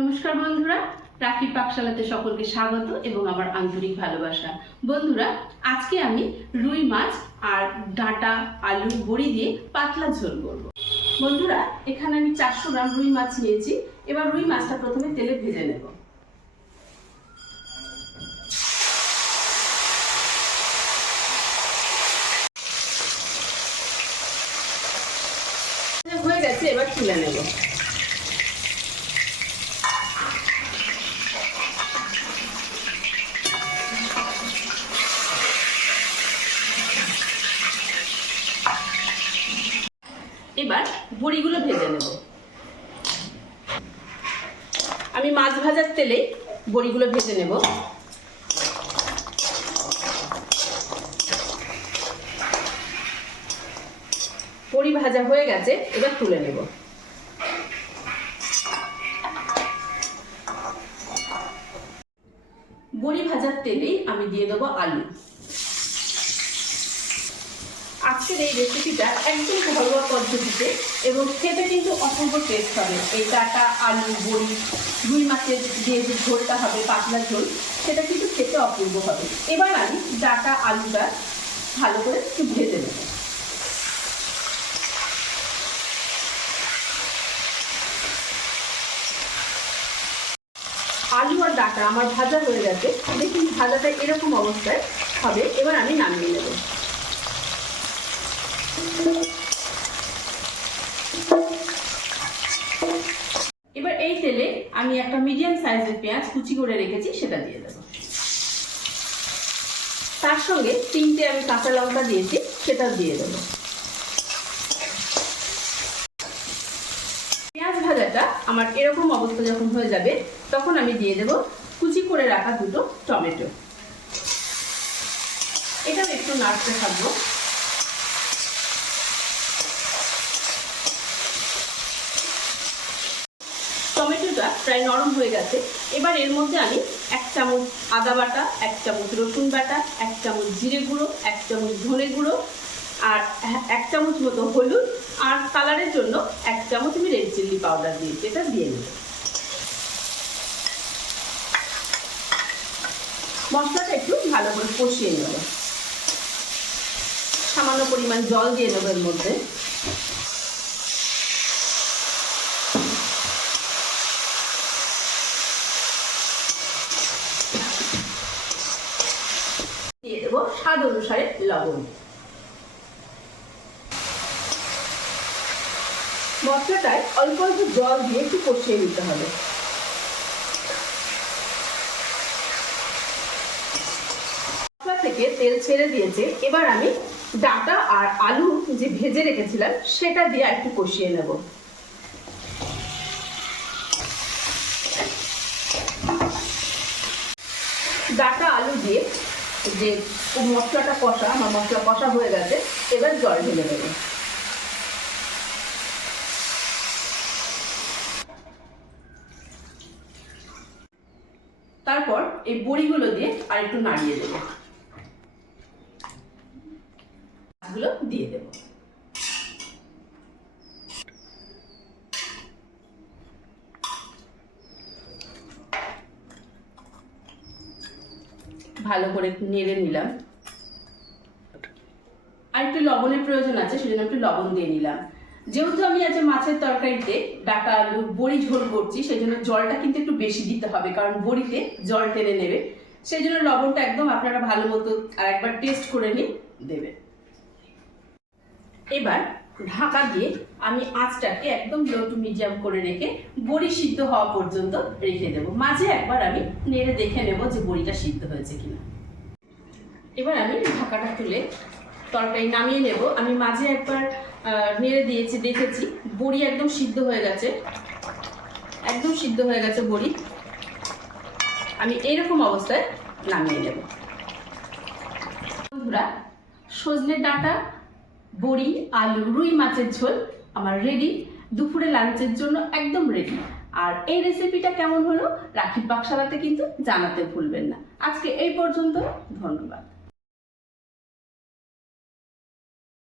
নমস্কার বন্ধুরা, রাখির পাকশালাতে সকলকে স্বাগত এবং আমার আন্তরিক ভালোবাসা। বন্ধুরা, আজকে আমি রুই মাছ আর ডাঁটা আলু বড়ি দিয়ে পাতলা ঝোল করব। বন্ধুরা, এখানে আমি 400 গ্রাম রুই মাছ নিয়েছি। এবার রুই মাছটা প্রথমে তেলে ভেজে নেব। হয়ে গেছে, এবার তুলে নেব। এবার বড়িগুলো ভেজে নেব। আমি মাছ ভাজার তেলে বড়িগুলো ভেজে নেব। বড়ি ভাজা হয়ে গেছে, এবার তুলে নেব। বড়ি ভাজার তেলেই আমি দিয়ে দেবো আলু। আজকের এই রেসিপিটা একদম ঘরোয়া পদ্ধতিতে এবং খেতে কিন্তু অপূর্ব টেস্ট হবে। এই ডাঁটা আলু বড়ি রুই মাছের দিয়ে যে ঝোলটা হবে, পাতলা ঝোল, সেটা কিন্তু খেতে অপূর্ব হবে। এবার আমি ডাঁটা আলুটা ভালো করে একটু ভেজে নেব। আলু আর ডাঁটা আমার ভাজা হয়ে গেছে। দেখুন, ভাজাটা এরকম অবস্থায় হবে। এবার আমি নামিয়ে নেব। এবার এই তেলে আমি একটা মিডিয়াম সাইজের পেঁয়াজ কুচি করে রেখেছি, সেটা দিয়ে দেব। তার সঙ্গে 3টে আমি কাঁচা লঙ্কা দিয়েছি, সেটা দিয়ে দেব। পেঁয়াজ ভাজাটা আমার এরকম অবস্থা যখন হয়ে যাবে, তখন আমি দিয়ে দেব কুচি করে রাখা 2টো টমেটো। এটাও একটু নাড়তে থাকবো। টমেটোটা প্রায় নরম হয়ে গেছে। এবার এর মধ্যে আমি 1 চামচ আদা বাটা, 1 চামচ রসুন বাটা, 1 চামচ জিরে গুঁড়ো, 1 চামচ ধনে গুঁড়ো আর 1 চামচ মতো হলুদ আর কালারের জন্য 1 চামচ আমি রেড চিলি পাউডার দিয়েছি। এটা দিয়ে নেব। মশলাটা একটু ভালো করে কষিয়ে নেব। সামান্য পরিমাণ জল দিয়ে নেব এর মধ্যে। দিয়ে দেবো স্বাদ অনুসারে লবণ। মশলাটায় অল্প অল্প জল দিয়ে একটু কষিয়ে নিতে হবে। মশলা থেকে তেল ছেড়ে দিয়েছে। এবার আমি ডাঁটা আর আলু যে ভেজে রেখেছিলাম, সেটা দিয়ে একটু কষিয়ে নেব। ডাঁটা আলু দিয়ে যে মশলাটা কষা, আমার মশলা কষা হয়ে গেছে। এবার জল ঢেলে দেব। তারপর এই বড়িগুলো দিয়ে আর একটু নাড়িয়ে দেব। এগুলো দিয়ে দেব। ভালো করে নেড়ে নিলাম। আর একটু লবণের প্রয়োজন আছে, সেজন্য একটু লবণ দিয়ে নিলাম। যেহেতু আমি আজ মাছের তরকারিতে ডাঁটা আলু বড়ি ঝোল করছি, সেই জন্য জলটা কিন্তু একটু বেশি দিতে হবে, কারণ বড়িতে জল টেনে নেবে। সেই জন্য লবণটা একদম আপনারা ভালো মতো আর একবার টেস্ট করে নিয়ে দেবেন। এবার ঢাকা দিয়ে আমি আঁচটাকে একদম লো টু মিডিয়াম করে রেখে বড়ি সিদ্ধ হওয়া পর্যন্ত রেখে দেবো। মাঝে একবার আমি নেড়ে দেখে নেব যে বড়িটা সিদ্ধ হয়েছে কিনা। এবার আমি ঢাকাটা তুলে তরকারি নামিয়ে নেব। আমি মাঝে একবার নেড়ে দিয়েছি, দেখেছি বড়ি একদম সিদ্ধ হয়ে গেছে। একদম সিদ্ধ হয়ে গেছে বড়ি। আমি এইরকম অবস্থায় নামিয়ে নেব। বন্ধুরা, সজনে ডাঁটা বড়ি আলু রুই মাছের ঝোল আমার রেডি। দুপুরে লাঞ্চের জন্য একদম রেডি। আর এই রেসিপিটা কেমন হলো রাখির পাকশালাতে কিন্তু জানাতে ভুলবেন না। আজকে এই পর্যন্ত। ধন্যবাদ।